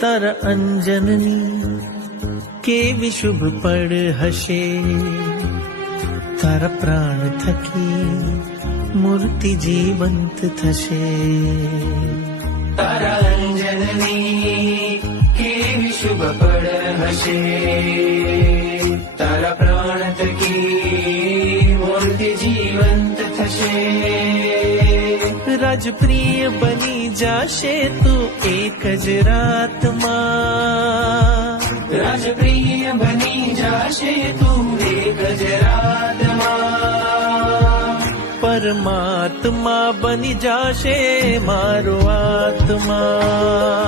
તારા અંજનની કેવી શુભ પડ હશે, તારા પ્રાણ થકી મૂર્તિ જીવંત થશે. તારા અંજનની કેવી શુભ પડ હશે, તારા પ્રાણ થકી મૂર્તિ જીવંત થશે. રાજપ્રિય બની જાશે તું એક જ રાતમાં, રાજપ્રિય બની જાશે તું એક જ રાતમાં. પરમાત્મા બની જાશે મારો આત્મા.